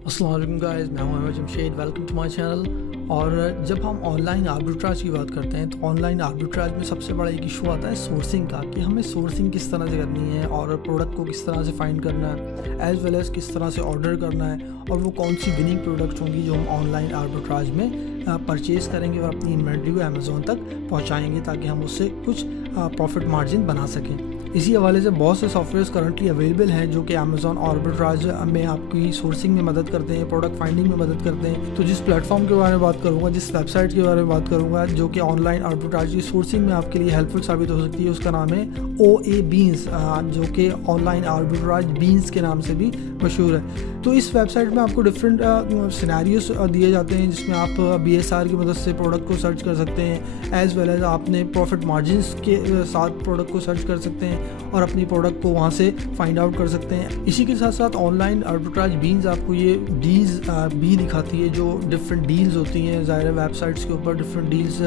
अस्सलाम वालेकुम गाइस, मैं हूं Ahmed Jamshed. Welcome to my channel. और जब हम ऑनलाइन आर्बिट्राज की बात करते हैं तो ऑनलाइन आर्बिट्राज में सबसे बड़ा एक इशू आता है सोर्सिंग का, कि हमें सोर्सिंग किस तरह से करनी है और प्रोडक्ट को किस तरह से फाइंड करना है, एज़ वेल एज़ किस तरह से ऑर्डर करना है, और वो कौन सी विनिंग प्रोडक्ट्स होंगी जो हम ऑनलाइन आर्बिट्राज में परचेज़ करेंगे और अपनी इन्वेंट्री को अमेज़ोन तक पहुँचाएँगे ताकि हम उससे कुछ प्रॉफिट मार्जिन बना सकें। इसी हवाले से बहुत से सॉफ्टवेयर्स करंटली अवेलेबल हैं जो कि अमेज़ॉन आर्बिट्राज में आपकी सोर्सिंग में मदद करते हैं, प्रोडक्ट फाइंडिंग में मदद करते हैं। तो जिस प्लेटफॉर्म के बारे में बात करूँगा, जिस वेबसाइट के बारे में बात करूँगा जो कि ऑनलाइन आर्बिट्राज की सोर्सिंग में आपके लिए हेल्पफुल साबित हो सकती है, उसका नाम है OA Beans, जो कि ऑनलाइन आर्बिट्राज बीन्स के नाम से भी मशहूर है। तो इस वेबसाइट में आपको डिफरेंट सिनेरियोस दिए जाते हैं जिसमें आप BSR की मदद से प्रोडक्ट को सर्च कर सकते हैं, एज़ वेल एज़ आपने प्रॉफिट मार्जिन्स के साथ प्रोडक्ट को सर्च कर सकते हैं और अपनी प्रोडक्ट को वहाँ से फाइंड आउट कर सकते हैं। इसी के साथ साथ ऑनलाइन आर्बिट्राज बीन्स आपको ये डील्स भी दिखाती है, जो डिफरेंट डील्स होती हैं ज़ाहिर वेबसाइट्स के ऊपर, डिफरेंट डील्स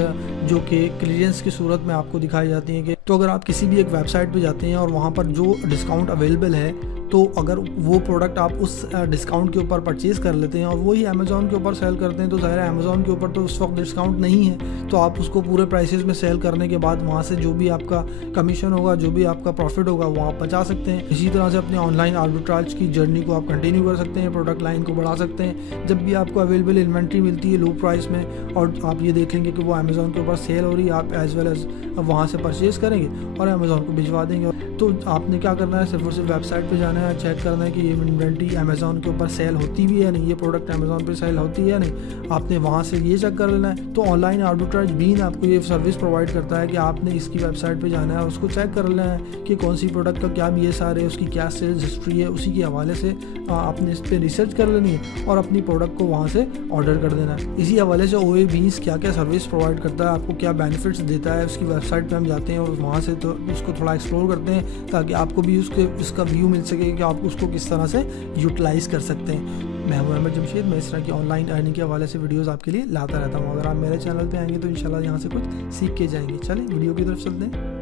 जो कि क्लियरेंस की सूरत में आपको दिखाई जाती हैं। कि तो अगर आप किसी भी एक वेबसाइट पे जाते हैं और वहाँ पर जो डिस्काउंट अवेलेबल है, तो अगर वो प्रोडक्ट आप उस डिस्काउंट के ऊपर परचेज़ कर लेते हैं और वही अमेज़ॉन के ऊपर सेल करते हैं, तो ज़ाहिर है अमेज़ॉन के ऊपर तो उस वक्त डिस्काउंट नहीं है, तो आप उसको पूरे प्राइसेस में सेल करने के बाद वहाँ से जो भी आपका कमीशन होगा, जो भी आपका प्रॉफिट होगा, वो आप बचा सकते हैं। इसी तरह से अपने ऑनलाइन आर्बिट्राज की जर्नी को आप कंटिन्यू कर सकते हैं, प्रोडक्ट लाइन को बढ़ा सकते हैं। जब भी आपको अवेलेबल इन्वेंट्री मिलती है लो प्राइस में और आप ये देख लेंगे कि वो अमेज़ॉन के ऊपर सेल हो रही है, आप एज़ वेल एज़ वहाँ से परचेज़ करेंगे और अमेज़ॉन को भिजवा देंगे। तो आपने क्या करना है, सिर्फ और सिर्फ वेबसाइट पे जाना है, चेक करना है कि ये इन्वेंट्री अमेज़ॉन के ऊपर सेल होती भी है नहीं, ये प्रोडक्ट अमेज़ॉन पे सेल होती है या नहीं, आपने वहाँ से ये चेक कर लेना है। तो ऑनलाइन आर्बिट्राज बीन आपको ये सर्विस प्रोवाइड करता है कि आपने इसकी वेबसाइट पे जाना है और उसको चेक कर लेना है कि कौन सी प्रोडक्ट का क्या BSR है, उसकी क्या सेल्स हिस्ट्री है, उसी के हवाले से आपने इस पर रिसर्च कर लेनी है और अपनी प्रोडक्ट को वहाँ से ऑर्डर कर देना है। इसी हवाले से OA Beans क्या क्या सर्विस प्रोवाइड करता है, आपको क्या बेनिफिट्स देता है, उसकी वेबसाइट पर हम जाते हैं और वहाँ से तो उसको थोड़ा एक्सप्लोर करते हैं ताकि आपको भी उसका व्यू मिल सके कि आप उसको किस तरह से यूटिलाइज़ कर सकते हैं। मैं हूं अहमद जमशेद। मैं इस तरह की ऑनलाइन अर्निंग के हवाले से वीडियोस आपके लिए लाता रहता हूं। अगर आप मेरे चैनल पे आएंगे तो इंशाल्लाह यहाँ से कुछ सीख के जाएंगे। चलिए वीडियो की तरफ चलते हैं।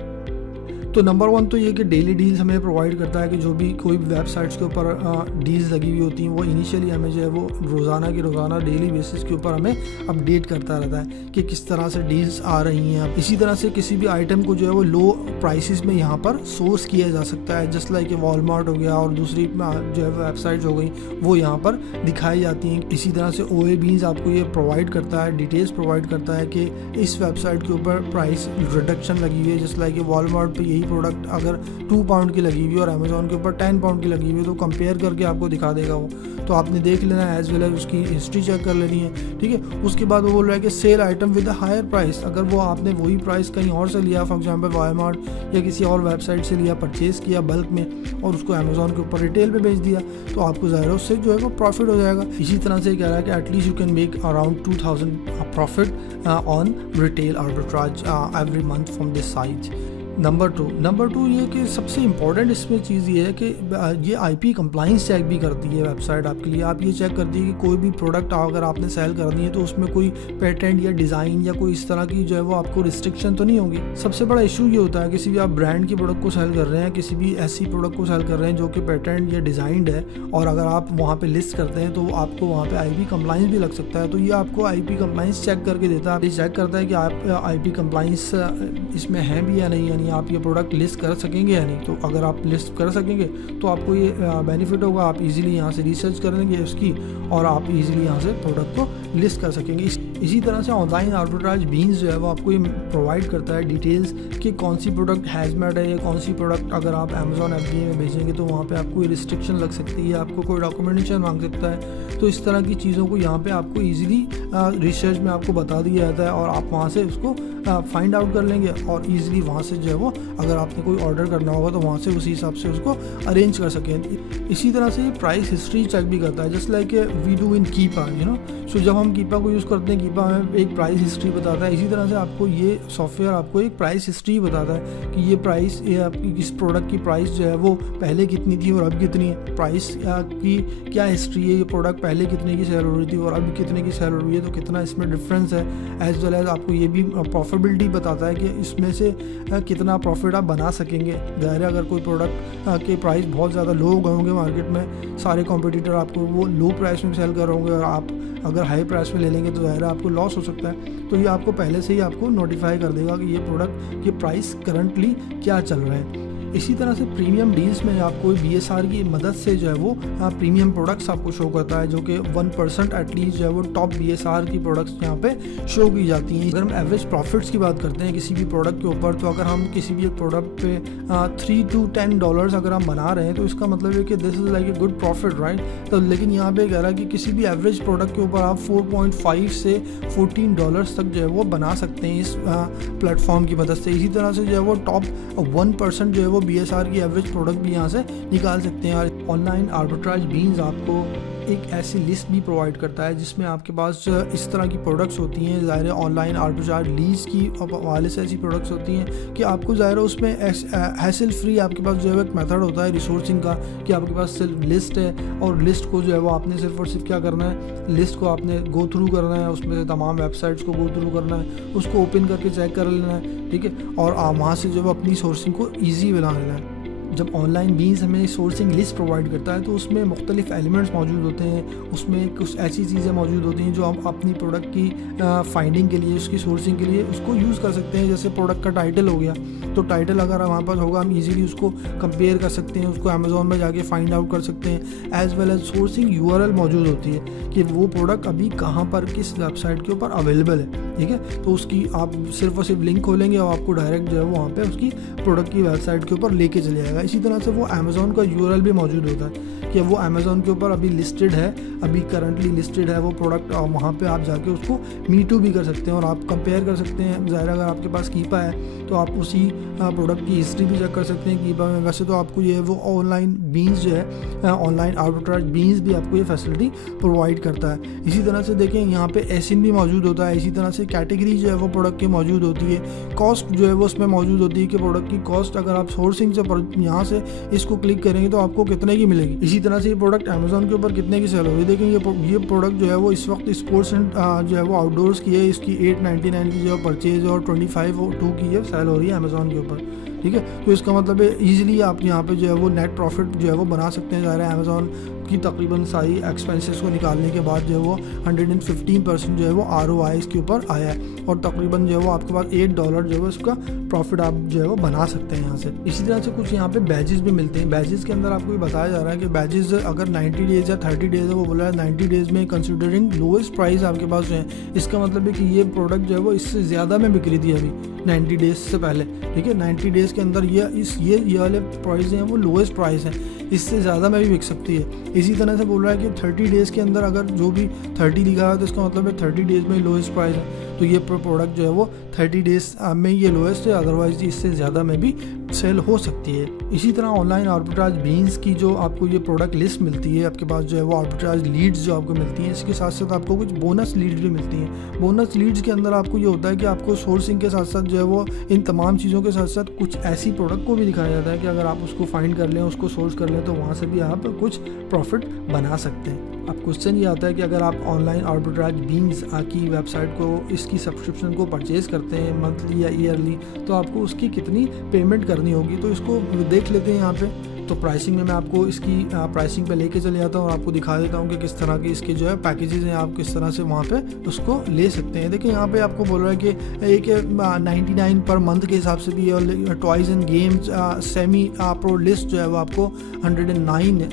तो नंबर 1 तो ये कि डेली डील्स हमें प्रोवाइड करता है कि जो भी कोई भी वेबसाइट्स के ऊपर डील्स लगी हुई होती हैं वो इनिशियली हमें जो है वो रोज़ाना डेली बेसिस के ऊपर हमें अपडेट करता रहता है कि किस तरह से डील्स आ रही हैं। इसी तरह से किसी भी आइटम को जो है वो लो प्राइसेस में यहाँ पर सोर्स किया जा सकता है, जस्ट लाइक वॉलमार्ट हो गया और दूसरी जो है वेबसाइट्स हो गई वो यहाँ पर दिखाई जाती हैं। इसी तरह से OA Beans आपको ये प्रोवाइड करता है, डिटेल्स प्रोवाइड करता है कि इस वेबसाइट के ऊपर प्राइस रिडक्शन लगी हुई है, जस्ट लाइक वॉलमार्ट पर प्रोडक्ट अगर 2 पाउंड की लगी हुई है और अमेज़ॉन के ऊपर 10 पाउंड की लगी हुई है तो कंपेयर करके आपको दिखा देगा वो। तो आपने देख लेना है, एज़ वेल एज़ उसकी हिस्ट्री चेक कर लेनी है, ठीक है। उसके बाद वो बोल रहा है कि sell item with a higher price, अगर वो आपने वही प्राइस कहीं और से लिया, फॉर एग्जांपल वॉलमार्ट या किसी और वेबसाइट से लिया, परचेज़ किया बल्क में और उसको अमेज़ॉन के ऊपर रिटेल पे बेच दिया, तो आपको ज़ाहिर है उससे जो है वो प्रॉफिट हो जाएगा। इसी तरह से कह रहा है कि at least you can make around 2000 profit on retail arbitrage every month from this site. Number two ये कि सबसे इम्पॉर्टेंट इसमें चीज़ ये है कि ये IP कंप्लाइंस चेक भी करती है वेबसाइट आपके लिए। आप ये चेक करती है कि कोई भी प्रोडक्ट अगर आपने सेल करनी है तो उसमें कोई पेटेंट या डिज़ाइन या कोई इस तरह की जो है वो आपको रिस्ट्रिक्शन तो नहीं होगी। सबसे बड़ा इशू ये होता है किसी भी आप ब्रांड की प्रोडक्ट को सेल कर रहे हैं, किसी भी ऐसी प्रोडक्ट को सेल कर रहे हैं जो कि पेटेंट या डिज़ाइंड है, और अगर आप वहाँ पर लिस्ट करते हैं तो आपको वहाँ पर IP कंप्लाइंस भी लग सकता है। तो ये आपको IP कंप्लाइंस चेक करके देता है, ये चेक करता है कि आप IP कंप्लाइंस इसमें हैं भी या नहीं, यानी आप ये प्रोडक्ट लिस्ट कर सकेंगे या नहीं। तो अगर आप लिस्ट कर सकेंगे तो आपको ये बेनिफिट होगा, आप इजीली यहाँ से रिसर्च करेंगे उसकी और आप इजीली यहाँ से प्रोडक्ट को लिस्ट कर सकेंगे। इसी तरह से ऑनलाइन आर्बिट्राज बीन्स जो है वो आपको ये प्रोवाइड करता है डिटेल्स कि कौन सी प्रोडक्ट हैज़मेट है या कौन सी प्रोडक्ट अगर आप अमेज़ॉन FBA में भेजेंगे तो वहाँ पे आपको रिस्ट्रिक्शन लग सकती है, आपको कोई डॉक्यूमेंटेशन मांग सकता है। तो इस तरह की चीज़ों को यहाँ पे आपको इजीली रिसर्च में आपको बता दिया जाता है और आप वहाँ से उसको फाइंड आउट कर लेंगे और ईजिली वहाँ से जो है वो अगर आपने कोई ऑर्डर करना होगा तो वहाँ से उसी हिसाब से उसको अरेंज कर सकें। इसी तरह से ये प्राइस हिस्ट्री चेक भी करता है, just like we do in कीपा, यू नो। सो जब हम कीपा को यूज़ करते हैं, कीपा हमें एक प्राइस हिस्ट्री बताता है। इसी तरह से आपको ये सॉफ्टवेयर आपको एक प्राइस हिस्ट्री बताता है कि ये प्राइस, ये आपकी इस प्रोडक्ट की प्राइस जो है वो पहले कितनी थी और अब कितनी है, प्राइस की क्या हिस्ट्री है, ये प्रोडक्ट पहले कितने की सेल हो रही थी और अब कितने की सेल हो रही है, तो कितना इसमें डिफरेंस है। एज वेल एज आपको ये भी प्रॉफिटेबिलिटी बताता है कि इसमें से कितना प्रॉफिट आप बना सकेंगे। ज़ाहिर है अगर कोई प्रोडक्ट के प्राइस बहुत ज़्यादा लो हो गए होंगे मार्केट में, सारे कॉम्पिटिटर आपको वो लो प्राइस में सेल कर रहे होंगे और आप अगर हाई प्राइस में ले लेंगे तो ज़ाहिर है आपको लॉस हो सकता है। तो ये आपको पहले से ही आपको नोटिफाई कर देगा कि ये प्रोडक्ट के प्राइस करंटली क्या चल रहे हैं। इसी तरह से प्रीमियम डील्स में आपको BSR की मदद से जो है वो प्रीमियम प्रोडक्ट्स आपको शो करता है, जो कि 1% एटलीस्ट जो है वो टॉप BSR की प्रोडक्ट्स यहाँ पे शो की जाती हैं। अगर हम एवरेज प्रॉफिट्स की बात करते हैं किसी भी प्रोडक्ट के ऊपर, तो अगर हम किसी भी एक प्रोडक्ट पे $3 to $10 अगर हम बना रहे हैं तो इसका मतलब है कि this is like a good profit, right. तो लेकिन यहाँ पे कह रहा है कि किसी भी एवरेज प्रोडक्ट के ऊपर आप 4.5 से $14 तक जो है वो बना सकते हैं इस प्लेटफॉर्म की मदद से। इसी तरह से जो है वो टॉप 1% जो है वो BSR की एवरेज प्रोडक्ट भी यहाँ से निकाल सकते हैं। और ऑनलाइन आर्बिट्राज बीन्स आपको एक ऐसी लिस्ट भी प्रोवाइड करता है जिसमें आपके पास इस तरह की प्रोडक्ट्स होती हैं। ज़ाहिर है ऑनलाइन आर्बिट्राज लीज की हवाले से ऐसी प्रोडक्ट्स होती हैं कि आपको ज़ाहिर है उसमें हैसल फ्री आपके पास जो है एक मेथड होता है रिसोर्सिंग का, कि आपके पास सिर्फ लिस्ट है और लिस्ट को जो है वो आपने सिर्फ और सिर्फ क्या करना है, लिस्ट को आपने गो थ्रू करना है, उसमें से तमाम वेबसाइट्स को गो थ्रू करना है, उसको ओपन करके चेक कर लेना है, ठीक है, और वहाँ से जो है अपनी सोर्सिंग को ईजी बना लेना है। जब ऑनलाइन बीन्स हमें सोर्सिंग लिस्ट प्रोवाइड करता है तो उसमें मुख्तलिफ एलिमेंट्स मौजूद होते हैं, उसमें कुछ ऐसी चीज़ें मौजूद होती हैं जो आप अपनी प्रोडक्ट की फाइंडिंग के लिए, उसकी सोर्सिंग के लिए उसको यूज़ कर सकते हैं। जैसे प्रोडक्ट का टाइटल हो गया, तो टाइटल अगर हमारे पास होगा हम इजीली उसको कंपेयर कर सकते हैं, उसको अमेज़ॉन में जाके फाइंड आउट कर सकते हैं। As well as sourcing URL मौजूद होती है कि वो प्रोडक्ट अभी कहाँ पर किस वेबसाइट के ऊपर अवेलेबल है, ठीक है। तो उसकी आप सिर्फ और सिर्फ लिंक खोलेंगे और आपको डायरेक्ट जो है वो वहाँ पे उसकी प्रोडक्ट की वेबसाइट के ऊपर लेके चले जाएगा। इसी तरह से वो अमेज़ॉन का URL भी मौजूद होता है कि वो अमेज़ॉन के ऊपर अभी लिस्टेड है, अभी करंटली लिस्टेड है वो प्रोडक्ट, और वहाँ पे आप जाके उसको मी टू भी कर सकते हैं और आप कंपेयर कर सकते हैं। ज़ाहिर अगर आपके पास कीपा है तो आप उसी प्रोडक्ट की हिस्ट्री भी चेक कर सकते हैं कीपा में। वैसे तो आपको ये वो ऑनलाइन बीन्स जो है, ऑनलाइन आर्बिट्राज बीन्स भी आपको ये फैसिलिटी प्रोवाइड करता है। इसी तरह से देखें यहाँ पे एसिन भी मौजूद होता है। इसी तरह से कैटेगरी जो है वो प्रोडक्ट की मौजूद होती है, कॉस्ट जो है वो उसमें मौजूद होती है कि प्रोडक्ट की कॉस्ट अगर आप सोर्सिंग से यहाँ से इसको क्लिक करेंगे तो आपको कितने की मिलेगी। इसी तरह से ये प्रोडक्ट अमेज़ॉन के ऊपर कितने की सेल हो रही है। देखें ये प्रोडक्ट जो है वो इस वक्त स्पोर्ट्स जो है वो आउटडोर्स की है, इसकी 899 की जो है परचेज और 25 की ये सेल हो रही है अमेज़ॉन के ऊपर, ठीक है। तो इसका मतलब है ईजिली आप यहाँ पे जो है वो नेट प्रॉफिट जो है वो बना सकते हैं। ज़ाहिर है अमेज़ॉन की तकरीबन सारी एक्सपेंसेस को निकालने के बाद जो है वो 115% जो है वो ROI इसके ऊपर आया है और तकरीबन जो है वो आपके पास $8 जो है उसका प्रॉफिट आप जो है वो बना सकते हैं यहाँ से। इसी तरह से कुछ यहाँ पे बैजेस भी मिलते हैं। बैजेस के अंदर आपको ये बताया जा रहा है कि बैजेस अगर 90 डेज़ या 30 डेज़ है, वो बोला है 90 डेज़ में कंसिडरिंग लोएस्ट प्राइस आपके पास जो है, इसका मतलब है कि ये प्रोडक्ट जो है वो इससे ज़्यादा में बिक्री थी अभी 90 डेज़ से पहले, ठीक है। 90 डेज़ के अंदर ये वाले प्राइस हैं वो लोएस्ट प्राइस हैं, इससे ज़्यादा में भी बिक सकती है। इसी तरह से बोल रहा है कि 30 डेज़ के अंदर अगर जो भी 30 लिखा है तो इसका मतलब है 30 डेज़ में लोएस्ट प्राइस है, तो ये प्रोडक्ट जो है वो 30 डेज़ में ये लोएस्ट है, अदरवाइज इससे ज़्यादा में भी सेल हो सकती है। इसी तरह ऑनलाइन आर्बिट्राज बीन्स की जो आपको ये प्रोडक्ट लिस्ट मिलती है, आपके पास जो है वो आर्बिट्राज लीड्स जो आपको मिलती हैं, इसके साथ साथ आपको कुछ बोनस लीड्स भी मिलती हैं। बोनस लीड्स के अंदर आपको ये होता है कि आपको सोर्सिंग के साथ साथ जो है वो इन तमाम चीज़ों के साथ साथ कुछ ऐसी प्रोडक्ट को भी दिखाया जाता है कि अगर आप उसको फाइंड कर लें, उसको सोर्स कर लें, तो वहाँ से भी आप कुछ प्रॉफिट बना सकते हैं। अब क्वेश्चन ये आता है कि अगर आप ऑनलाइन आर्बिट्राज बीन्स की वेबसाइट को, इसकी सब्सक्रिप्शन को परचेज़ करते हैं मंथली या ईयरली, तो आपको उसकी कितनी पेमेंट करनी होगी। तो इसको देख लेते हैं यहाँ पे। तो प्राइसिंग में मैं आपको इसकी प्राइसिंग पे लेके चले जाता हूँ और आपको दिखा देता हूँ कि किस तरह के इसके जो है पैकेजेस हैं, आप किस तरह से वहाँ पे उसको ले सकते हैं। देखिए यहाँ पे आपको बोल रहा है कि एक 99 पर मंथ के हिसाब से भी, और toys and games semi pro list जो है वो आपको 109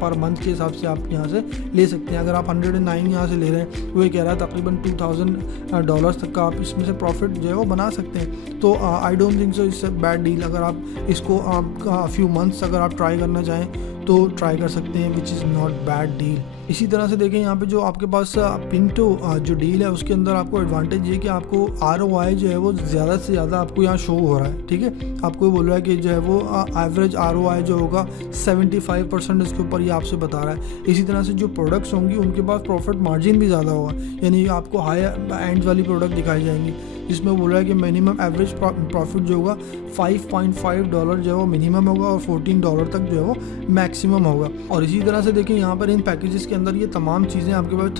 पर मंथ के हिसाब से आप यहाँ से ले सकते हैं। अगर आप 109 यहाँ से ले रहे हैं, वो ये कह रहा है तकरीबन $2000 तक का आप इसमें से प्रॉफिट जो है वो बना सकते हैं। तो I don't think so it's a bad deal. अगर आप इसको फ्यू मंथ्स अगर आप ट्राई करना चाहें तो ट्राई कर सकते हैं, which is not bad deal. इसी तरह से देखें यहाँ पे जो आपके पास पिंटो जो डील है उसके अंदर आपको एडवांटेज ये कि आपको ROI जो है वो ज़्यादा से ज़्यादा आपको यहाँ शो हो रहा है, ठीक है। आपको बोल रहा है कि जो है वो एवरेज ROI जो होगा 75% इसके ऊपर ये आपसे बता रहा है। इसी तरह से जो प्रोडक्ट्स होंगी उनके पास प्रॉफिट मार्जिन भी ज़्यादा होगा, यानी आपको हाई एंड वाली प्रोडक्ट दिखाई जाएंगी। जिसमें बोल रहा है कि मिनिमम एवरेज प्रॉफिट जो होगा $5.5 जो है वो मिनिमम होगा और $14 तक जो है वो मैक्सिमम होगा। और इसी तरह से देखिए यहाँ पर इन पैकेजेस के अंदर ये तमाम चीज़ें आपके पास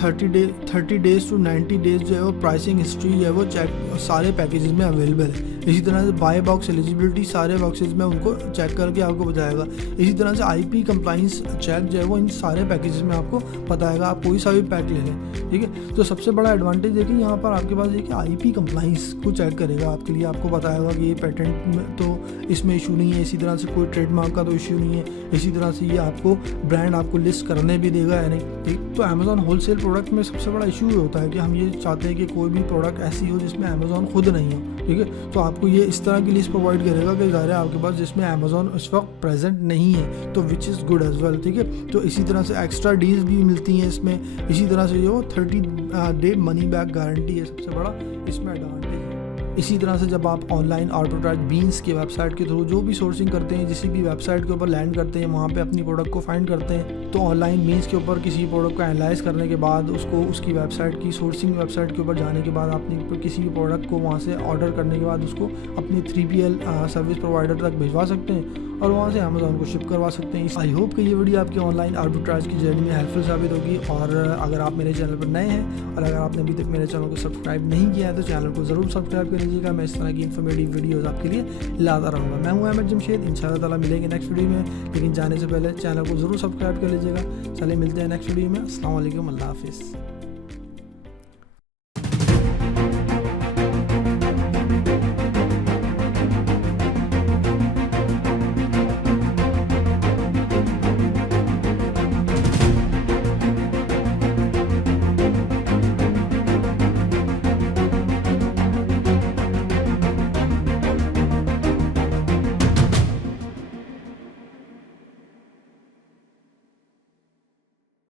30 डेज टू 90 डेज जो है वो प्राइसिंग हिस्ट्री जो है वो चेक सारे पैकेजेस में अवेलेबल है। इसी तरह से बाय बॉक्स एलिजिबिलिटी सारे बॉक्सेस में उनको चेक करके आपको बताएगा। इसी तरह से IP कंप्लाइंस चेक जो है वो इन सारे पैकेजेस में आपको बताएगा, आप कोई सा भी पैक ले लें, ठीक है। तो सबसे बड़ा एडवांटेज देखिए यहाँ पर आपके पास देखिए IP कंप्लाइंस को चेक करेगा आपके लिए, आपको बताएगा कि ये पेटेंट में तो इसमें इशू नहीं है, इसी तरह से कोई ट्रेडमार्क का तो इशू नहीं है, इसी तरह से ये आपको ब्रांड आपको लिस्ट करने भी देगा या नहीं, ठीक। तो अमेज़ॉन होलसेल प्रोडक्ट में सबसे बड़ा इशू ये होता है कि हम ये चाहते हैं कि कोई भी प्रोडक्ट ऐसी हो जिसमें अमेज़ॉन खुद नहीं हो, ठीक है। तो आपको ये इस तरह की लिस्ट प्रोवाइड करेगा कि ज़ाहिर है आपके पास जिसमें अमेज़ॉन इस वक्त प्रेजेंट नहीं है, तो which is good as well, ठीक है। तो इसी तरह से एक्स्ट्रा डील्स भी मिलती हैं इसमें। इसी तरह से जो 30 डे मनी बैक गारंटी है सबसे बड़ा इसमें एडवांटेज है। इसी तरह से जब आप ऑनलाइन आर्बिट्राज बीन्स की वेबसाइट के थ्रू जो भी सोर्सिंग करते हैं, किसी भी वेबसाइट के ऊपर लैंड करते हैं, वहाँ पे अपनी प्रोडक्ट को फाइंड करते हैं, तो ऑनलाइन बीन्स के ऊपर किसी प्रोडक्ट को एनालाइज करने के बाद उसको उसकी वेबसाइट की सोर्सिंग वेबसाइट के ऊपर जाने के बाद अपनी किसी भी प्रोडक्ट को वहाँ से ऑर्डर करने के बाद उसको अपनी 3PL सर्विस प्रोवाइडर तक भिजवा सकते हैं और वहाँ से अमेज़ॉन को शिप करवा सकते हैं। आई होप कि ये वीडियो आपकी ऑनलाइन आर्बिट्राज की जर्नी में हेल्पफुल साबित होगी। और अगर आप मेरे चैनल पर नए हैं और अगर आपने अभी तक मेरे चैनल को सब्सक्राइब नहीं किया है तो चैनल को ज़रूर सब्सक्राइब कर लीजिएगा। मैं इस तरह की इन्फॉर्मेटिव वीडियोज़ आपके लिए लाता रहूँगा। मैं हूँ अहमद जमशेद, इंशाअल्लाह ताला मिलेंगे नेक्स्ट वीडियो में, लेकिन जाने से पहले चैनल को ज़रूर सब्सक्राइब कर लीजिएगा। चलिए मिलते हैं नेक्स्ट वीडियो में। अस्सलाम वालेकुम, अल्लाह हाफिज़।